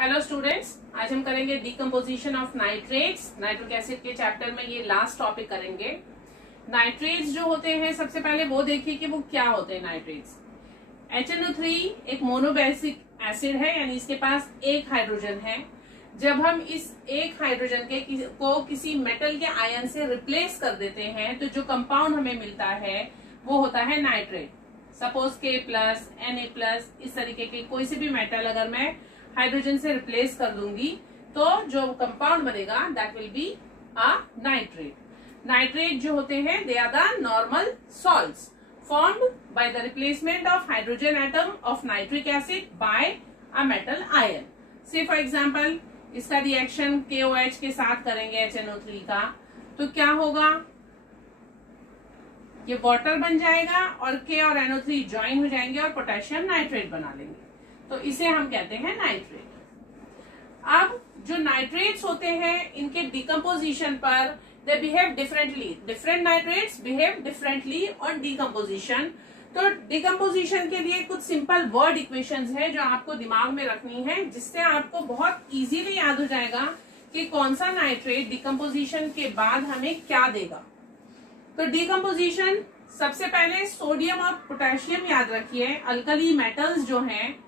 Hello students, आज हम करेंगे decomposition of nitrates. Nitric acid के चैप्टर में ये लास्ट टॉपिक करेंगे। नाइट्रेट्स जो होते हैं, सबसे पहले वो देखिए कि वो क्या होते हैं। नाइट्रेट्स HNO3 एक मोनोबेसिक एसिड है, यानी इसके पास एक हाइड्रोजन है। जब हम इस एक हाइड्रोजन को किसी मेटल के आयन से रिप्लेस कर देते हैं तो जो कंपाउंड हमें मिलता है वो होता है नाइट्रेट। सपोज K+, Na+, इस तरीके के कोई से भी मेटल अगर मैं हाइड्रोजन से रिप्लेस कर दूंगी तो जो कंपाउंड बनेगा that will be a nitrate. Nitrate जो होते हैं they are the normal salts formed by the replacement of hydrogen atom of nitric acid by a metal ion. Say for example, इसका रिएक्शन KOH के साथ करेंगे HNO3 का, तो क्या होगा, ये वाटर बन जाएगा और K और NO3 ज्वाइन हो जाएंगे और पोटेशियम नाइट्रेट बना लेंगे, तो इसे हम कहते हैं नाइट्रेट। अब जो नाइट्रेट्स होते हैं इनके डिकम्पोजिशन पर they behave differently. Different nitrates behave differently on decomposition. तो डिकम्पोजिशन के लिए कुछ सिंपल वर्ड इक्वेशंस है जो आपको दिमाग में रखनी है, जिससे आपको बहुत इजीली याद हो जाएगा कि कौन सा नाइट्रेट डिकम्पोजिशन के बाद हमें क्या देगा। तो डिकम्पोजिशन, सबसे पहले सोडियम और पोटेशियम याद रखिए, अल्कली मेटल्स जो हैं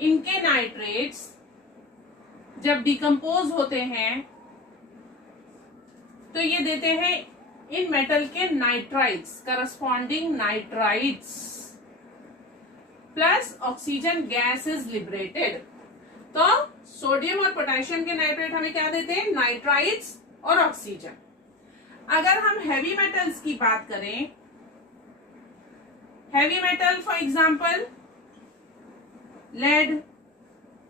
इनके नाइट्रेट्स जब डिकम्पोज होते हैं तो ये देते हैं इन मेटल के nitrides, corresponding nitrides plus oxygen gas is liberated. तो सोडियम और पोटेशियम के नाइट्रेट हमें क्या देते हैं, नाइट्राइड्स और ऑक्सीजन। अगर हम हैवी मेटल्स की बात करें, heavy metal for example lead,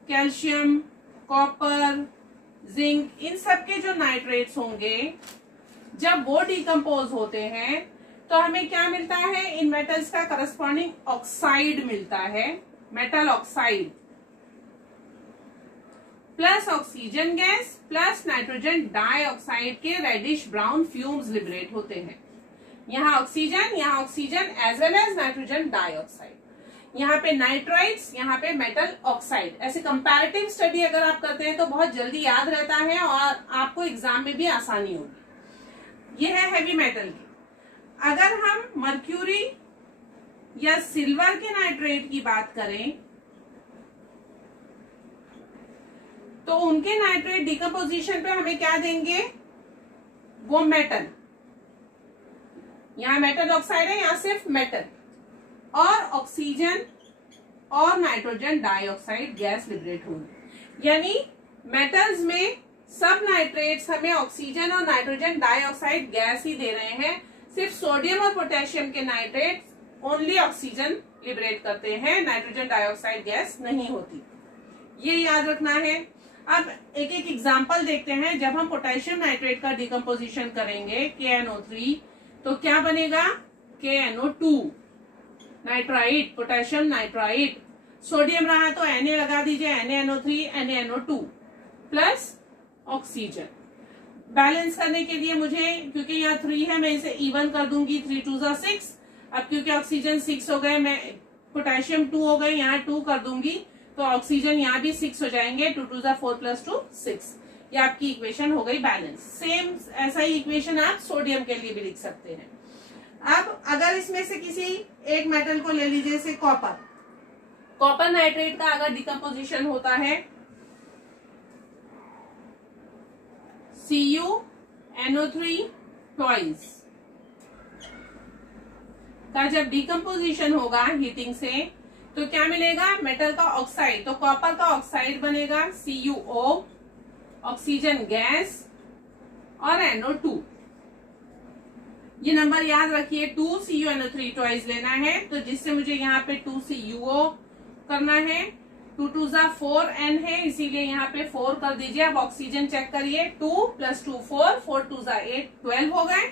calcium, copper, zinc, इन सब के जो नाइट्रेट्स होंगे जब वो डिकम्पोज होते हैं तो हमें क्या मिलता है, इन मेटल्स का करस्पॉन्डिंग ऑक्साइड मिलता है, metal oxide plus oxygen gas plus nitrogen dioxide के रेडिश ब्राउन फ्यूम्स लिबरेट होते हैं। यहाँ oxygen as well as nitrogen dioxide, यहाँ पे नाइट्राइड्स, यहाँ पे मेटल ऑक्साइड। ऐसे कंपैरेटिव स्टडी अगर आप करते हैं तो बहुत जल्दी याद रहता है और आपको एग्जाम में भी आसानी होगी। ये है हैवी मेटल की। अगर हम मर्क्यूरी या सिल्वर के नाइट्रेट की बात करें तो उनके नाइट्रेट डिकम्पोजिशन पे हमें क्या देंगे, वो मेटल, यहाँ मेटल ऑक्साइड है, यहाँ सिर्फ मेटल और ऑक्सीजन और नाइट्रोजन डाइऑक्साइड गैस लिबरेट होगी। यानी मेटल्स में सब नाइट्रेट्स हमें ऑक्सीजन और नाइट्रोजन डाइऑक्साइड गैस ही दे रहे हैं, सिर्फ सोडियम और पोटेशियम के नाइट्रेट्स ओनली ऑक्सीजन लिबरेट करते हैं, नाइट्रोजन डाइऑक्साइड गैस नहीं होती, ये याद रखना है। अब एक एक एग्जांपल देखते हैं। जब हम पोटेशियम नाइट्रेट का डिकम्पोजिशन करेंगे KNO3 तो क्या बनेगा, KNO2 nitrite, potassium nitrite, sodium रहा तो Na लगा दीजिए, NaNO3 NaNO2 plus oxygen. Balance करने के लिए मुझे, क्योंकि यहाँ 3 है, मैं इसे इवन कर दूंगी, 3 2 6। अब क्योंकि ऑक्सीजन 6 हो गए, मैं पोटेशियम 2 हो गए, यहाँ 2 कर दूंगी तो ऑक्सीजन यहाँ भी 6 हो जाएंगे, 2 2 4 + 2 6। ये आपकी इक्वेशन हो गई बैलेंस। सेम ऐसा ही इक्वेशन आप सोडियम के लिए भी लिख सकते हैं। अब अगर इसमें से किसी एक मेटल को ले लीजिए, जैसे कॉपर नाइट्रेट का अगर डिकम्पोजिशन होता है CuNO3 ट्वाइस का जब डिकम्पोजिशन होगा हीटिंग से तो क्या मिलेगा, मेटल का ऑक्साइड, तो कॉपर का ऑक्साइड बनेगा CuO, ऑक्सीजन गैस और NO2। ये नंबर याद रखिए, 2 CuNO3 ट्वाइस लेना है, तो जिससे मुझे यहाँ पे 2 CuO करना है, 2 2 4 N है, इसीलिए यहाँ पे 4 कर दीजिए। अब ऑक्सीजन चेक करिए, 2 + 2 4, 4 2 8 12 हो गए,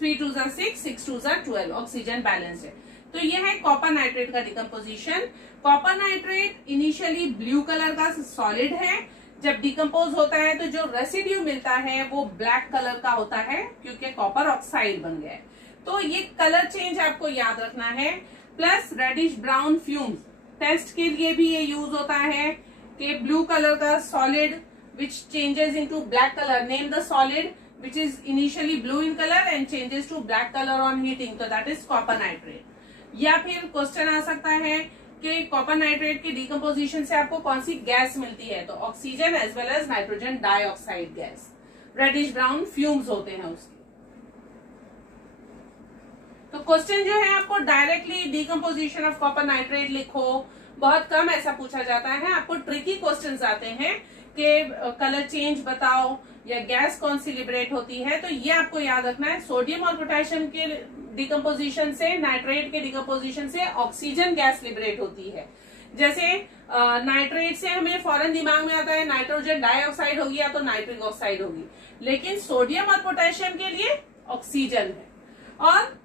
3 2 6, 6 2 12, ऑक्सीजन बैलेंस है। तो ये है कॉपर नाइट्रेट का decomposition. Copper nitrate initially blue colour का सॉलिड है, जब डिकम्पोज होता है तो जो रेसिड्यू मिलता है वो ब्लैक कलर का होता है क्योंकि कॉपर ऑक्साइड बन गया है। तो ये कलर चेंज आपको याद रखना है। Plus reddish brown fumes test के लिए भी ये यूज होता है। कि ब्लू कलर का solid which changes into black color, name the solid which is initially blue in color and changes to black color on heating, so that is copper nitrate। या फिर क्वेश्चन आ सकता है कि copper nitrate के decomposition से आपको कौन सी gas मिलती है, तो oxygen as well as nitrogen dioxide gas, reddish brown fumes होते हैं उसके। तो क्वेश्चन जो है आपको directly decomposition of copper nitrate लिखो, बहुत कम ऐसा पूछा जाता है। आपको ट्रिकी क्वेश्चंस आते हैं कि कलर चेंज बताओ या गैस कौन सी लिबरेट होती है, तो ये आपको याद रखना है। सोडियम और पोटेशियम के डिकम्पोजिशन से, नाइट्रेट के डिकम्पोजिशन से ऑक्सीजन गैस लिबरेट होती है। जैसे नाइट्रेट से हमें फौरन दिमाग में आता है नाइट्रोजन डाइऑक्साइड होगी या तो नाइट्रिक ऑक्साइड होगी, लेकिन सोडियम और पोटेशियम के लिए ऑक्सीजन है, और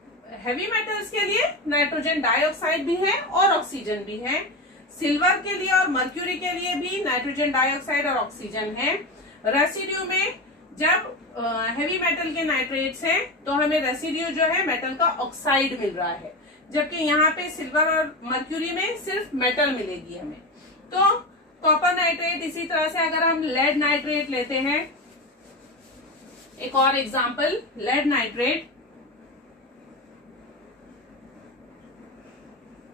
हेवी मेटल्स के लिए नाइट्रोजन डाइऑक्साइड भी है और ऑक्सीजन भी है। सिल्वर के लिए और मर्क्यूरी के लिए भी नाइट्रोजन डाइऑक्साइड और ऑक्सीजन है। रेसिड्यू में जब हेवी मेटल के नाइट्रेट्स हैं तो हमें रेसिड्यू जो है मेटल का ऑक्साइड मिल रहा है, जबकि यहाँ पे सिल्वर और मर्क्यूरी में सिर्फ मेटल मिलेगी हमें। तो कॉपर नाइट्रेट, इसी तरह से अगर हम लेड नाइट्रेट लेते हैं, एक और एग्जांपल लेड नाइट्रेट,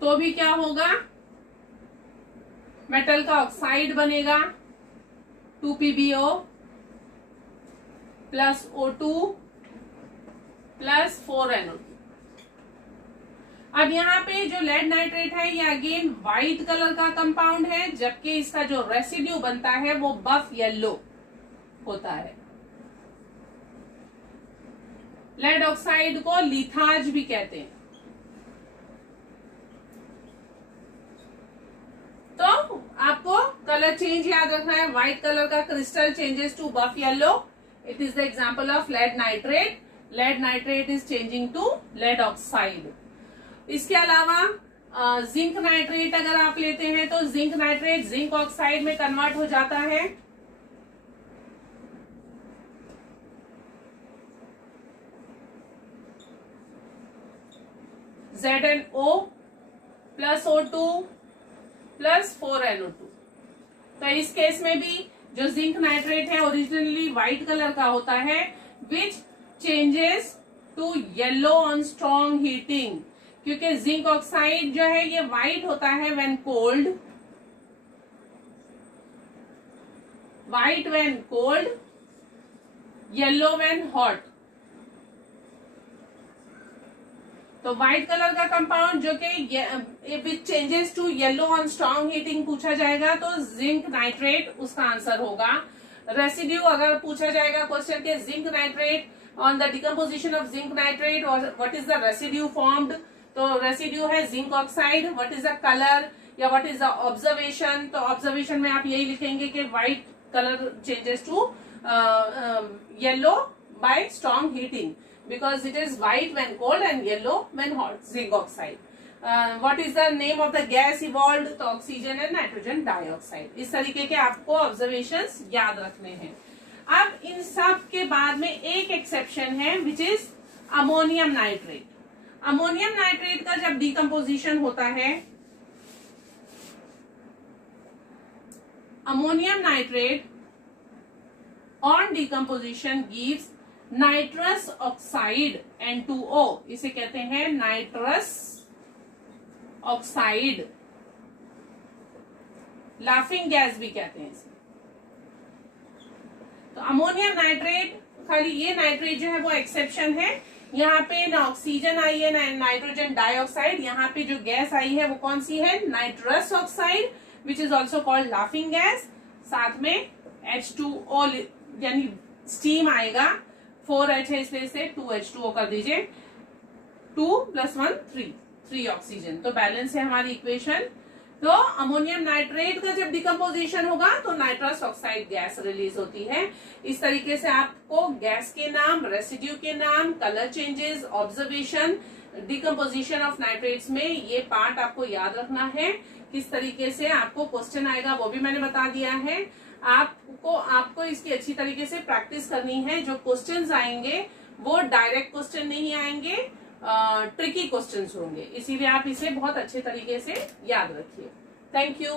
तो भी क्या होगा, मेटल का ऑक्साइड बनेगा 2PbO plus O2 plus 4NO2। अब यहाँ पे जो लेड नाइट्रेट है ये अगेन व्हाइट कलर का कंपाउंड है, जबकि इसका जो रेसिड्यू बनता है वो बफ येलो होता है। लेड ऑक्साइड को लिथाज भी कहते हैं। तो आपको कलर चेंज याद रखना है, व्हाइट कलर का crystal changes to buff yellow, it is the example of lead nitrate. Lead nitrate is changing to lead oxide. इसके अलावा जिंक नाइट्रेट अगर आप लेते हैं तो जिंक नाइट्रेट जिंक ऑक्साइड में कन्वर्ट हो जाता है। ZnO plus O2 plus 4NO2। तो इस केस में भी जो जिंक नाइट्रेट है ओरिजिनली व्हाइट कलर का होता है, which changes to yellow on strong heating, क्योंकि जिंक ऑक्साइड जो है ये व्हाइट होता है when cold, white when cold, yellow when hot. तो व्हाइट कलर का कंपाउंड जो कि which changes to yellow on strong heating पूछा जाएगा तो जिंक नाइट्रेट उसका आंसर होगा। रेसिड्यू अगर पूछा जाएगा क्वेश्चन के zinc nitrate on the decomposition of zinc nitrate और what is the residue formed, तो रेसिड्यू है zinc oxide. What is the colour या व्हाट इज द ऑब्जर्वेशन, तो ऑब्जर्वेशन में आप यही लिखेंगे कि white colour changes to yellow by strong heating, because it is white when cold and yellow when hot, zinc oxide. What is the name of the gas evolved, तो oxygen and nitrogen dioxide. इस तरीके के आपको observations याद रखने हैं। अब इन सब के बाद में एक एक्सेप्शन है which is ammonium nitrate. Ammonium nitrate का जब डिकम्पोजिशन होता है, ammonium nitrate on decomposition gives nitrous oxide N2O, इसे कहते हैं नाइट्रस ऑक्साइड, लाफिंग गैस भी कहते हैं इसे। तो अमोनियम नाइट्रेट, खाली ये नाइट्रेट जो है वो एक्सेप्शन है। यहाँ पे ना ऑक्सीजन आई है ना नाइट्रोजन डाइऑक्साइड, यहाँ पे जो गैस आई है वो कौन सी है, nitrous oxide which is also called laughing gas. साथ में H2O यानी स्टीम आएगा, 4H है इसलिए इसे 2H2O कर दीजिए, 2 + 1 3 ऑक्सीजन, तो बैलेंस है हमारी इक्वेशन। तो अमोनियम नाइट्रेट का जब डिकम्पोजिशन होगा तो नाइट्रस ऑक्साइड गैस रिलीज होती है। इस तरीके से आपको गैस के नाम, रेसिड्यू के नाम, colour changes, observation, decomposition of nitrates में ये पार्ट आपको याद रखना है। किस तरीके से आपको क्वेश्चन आएगा वो भी मैंने बता दिया है। आपको इसकी अच्छी तरीके से प्रैक्टिस करनी है। जो क्वेश्चंस आएंगे वो डायरेक्ट क्वेश्चन नहीं आएंगे, ट्रिकी क्वेश्चंस होंगे, इसीलिए आप इसे बहुत अच्छे तरीके से याद रखिए। Thank you.